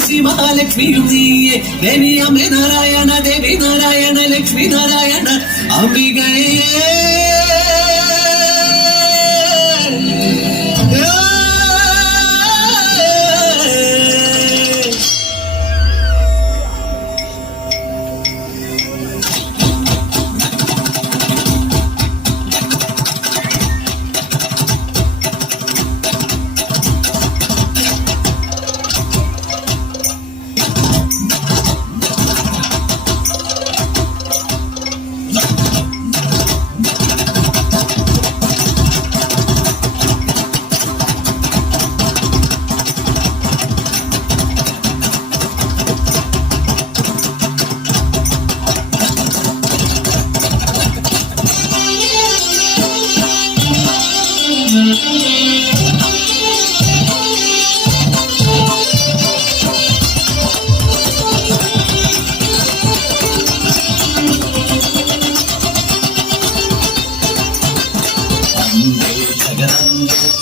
ಶ್ರೀ ಮಹಾಲಕ್ಷ್ಮಿಯು ನೀಯೇ ದೇವಿ ಅಂಬೆ ನಾರಾಯಣ ದೇವಿ ನಾರಾಯಣ ಲಕ್ಷ್ಮೀ ನಾರಾಯಣ ಅಂಬಿಗೆಯೇ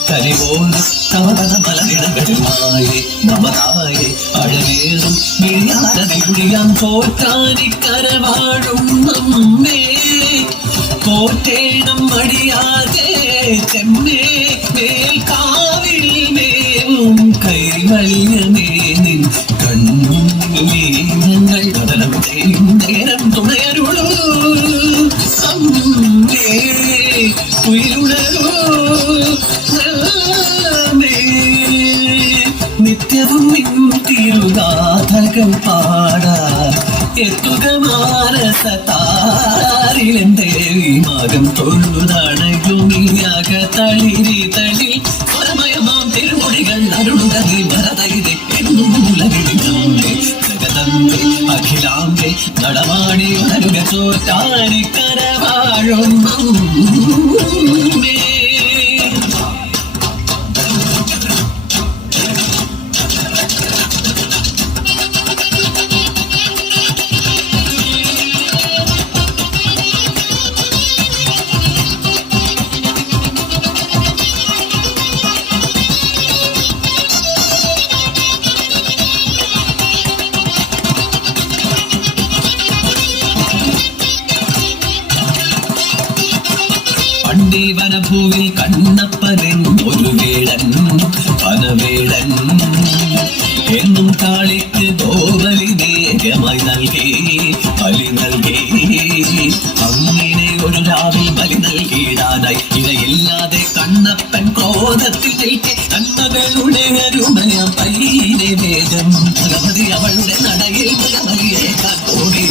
കലിപോലും കവകത പലയിടങ്ങളുമായേ നവതായേ അഴകേറും മിഴിയാതതിൽ കുടിയാൻ പോറ്റാനിക്കരവാഴും നമ്മേ പോറ്റേണം മടിയാതെ ചെമ്മേ മേൽക്കാവിൽ മേവും കൈവല്യമേ നിൻ കണ്ണുമേ ഞങ്ങൾ കടലം ചെയ്യും നേരം തുണയരുളൂ അമ്മേ ഉയരുളൂ നിത്യവും നിൻ തിരുഗാഥകൾ പാടാൻ എത്തുക മാനസതാരിലും ദേവി മകം തൊഴുതണയുമിയാക തളിരി തളി പരമയമാം തിരുമൊഴികൾ അരുളുകി ഭരതയിലെ എന്നും ഉലകിളിതമ്പേ ജഗദമ്പേ അഖിലാമ്പേ നടമാടി വരുക ചോറ്റാനിക്കരവാഴും വനഭൂവിൽ കണ്ണപ്പനൻ ഒരു വേടൻ വനവേടൻ എന്നും കാളിക്ക് ഗോബലി നേരമായി നൽകി ബലി നൽകി അങ്ങനെ ഒരു രാവിൽ ബലി നൽകിയിടാനായി ഇടയില്ലാതെ കണ്ണപ്പൻ ക്രോധത്തിൽ നിൽക്കെ കണ്ണകളുടെ അരുമയ പയ്യനെ വേദം ഭഗവതി അവളുടെ നടയിൽ ഭഗവതിയെ കാത്തോടി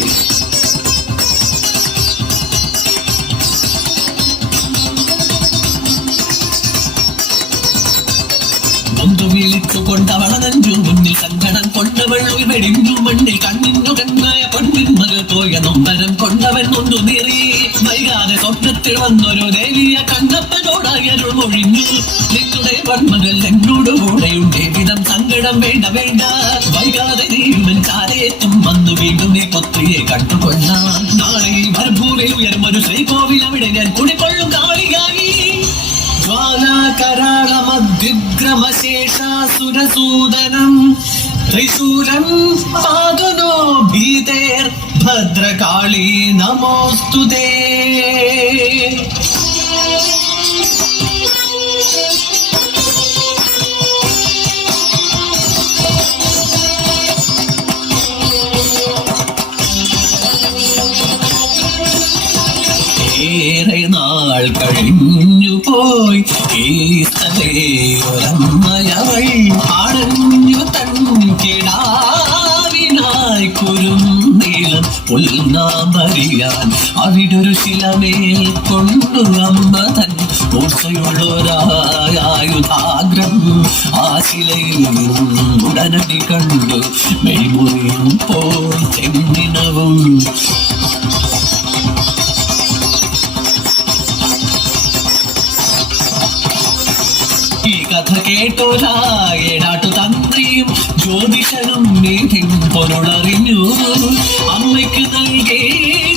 വിളിച്ചുകൊണ്ടവളനഞ്ചു മുന്നിൽ സങ്കടം കൊണ്ടവൾ വെടിഞ്ഞു മണ്ണിൽ കണ്ണിന്നു കണ്ണായ പൊന്നിൻ മകൾ പോയ നൊമ്പരം കൊണ്ടവൻ നൊന്തു നീറി വൈകാതെ സ്വപ്നത്തിൽ വന്നൊരു ദേവിയ കണ്ണപ്പനോടായരുൾ മൊഴിഞ്ഞു നിങ്ങളുടെ വന്മകൾ എന്നോട് കൂടെയുണ്ടേ വിധം സങ്കടം വേണ്ട വേണ്ട വൈകാതെ നീയുമൻ കാലയെത്തും വന്നു വീണ്ടും നീ പുത്രിയെ കണ്ടുകൊള്ളാം നാളെ മരുഭൂമിയിൽ ഉയർന്നൊരു ശ്രീകോവിൽ അവിടെ ഞാൻ കുടികൊള്ളും കാളികായി ജ്വാലാകരാളമദ്വിഗ്രമശേഷാസുരസൂദനം ത്രിശൂലം പാതുനോ ഭീതേർ ഭദ്രകാളി നമോസ്തുതേ. ഏറെ നാൾ കഴിഞ്ഞു പോയി ഈ സ്ഥലമയവൾ ആടഞ്ഞു തൻ കിടാവിനായി കുരുന്നീളം പുൽനാമറിയാൻ അവിടൊരു ശിലമേൽ കൊണ്ടു അമ്മ തൻ ഓർച്ചയുള്ളൊരായുധാഗ്രം ആ ശിലയിൽ ഉടനടി കണ്ടു മെയ്മുറിയും പോൽ ചെന്നിനവും കഥ കേട്ടോരാട്ടു തന്ത്രിയും ജ്യോതിഷനും നീതിൻ പൊരുളറിഞ്ഞു അമ്മയ്ക്ക് നൽകേ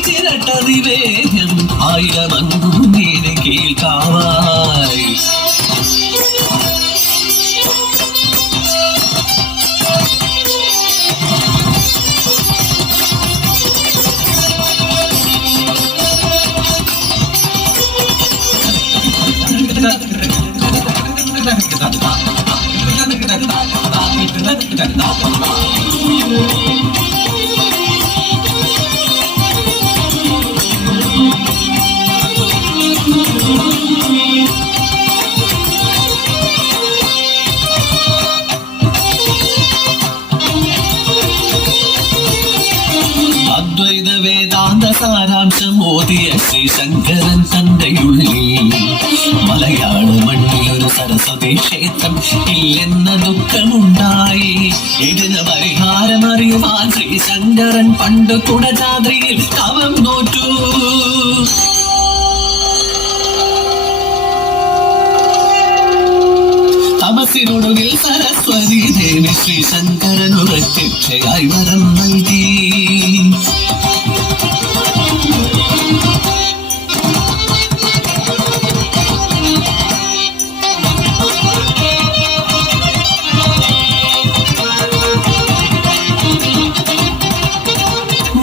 ചിരട്ടറിവേദ്യം ആയിരമങ്ങു നീനെ കേൾക്കാവായി. അദ്വൈത വേദാന്ത സാരാംശം ഓതിയ ശ്രീ ശങ്കരൻ തന്റെയുള്ളിൽ മലയാള മണ്ണിലൊരു സരസ്വതി ക്ഷേത്രം ഇല്ലെന്ന ദുഃഖമുണ്ടായി. ഇതിന് പരിഹാരമറിയുവാൻ ശ്രീ ശങ്കരൻ പണ്ട് കുടജാദ്രിയിൽ തവം നോറ്റു. തപസ്സിനൊടുവിൽ സരസ്വതി ദേവി ശ്രീ ശങ്കരനു പ്രത്യക്ഷയായി വരം നൽകി.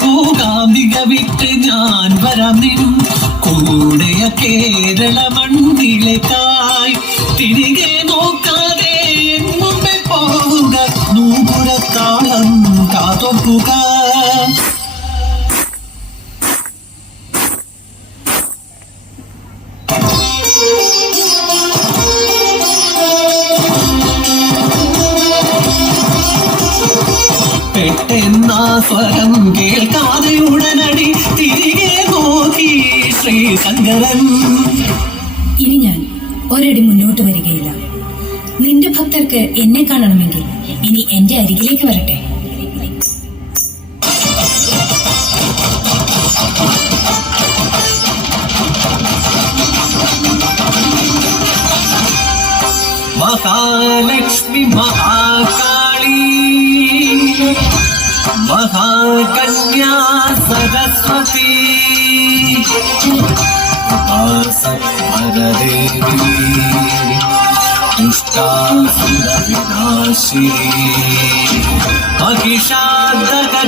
മൂകാംബിക വിട്ട് ഞാൻ വരാം നിൻ കൂടെയ കേരള മണ്ണിലേക്കായി. തിരികെ നോക്കാതെ മുമ്പേ പോവുക, നൂപുരത്താളം കാതൊക്കുക. പെട്ടെന്നാ സ്വരം കേൾക്കാതെ ഉടനടി തിരികെ നോക്കി ശ്രീ ശങ്കരൻ. ഇനി ഞാൻ ഒരടി മുന്നോട്ട് വരികയില്ല. നിന്റെ ഭക്തർക്ക് എന്നെ കാണണമെങ്കിൽ ഇനി എന്റെ അരികിലേക്ക് വരട്ടെ. മഹാലക്ഷ്മി മഹാകാളി മഹാകന്യാ സരസ്വതി ഉപാസകരദേവി ദുഷ്ടാസുരവിനാശിനി മഹിഷാന്തകരൂപിണി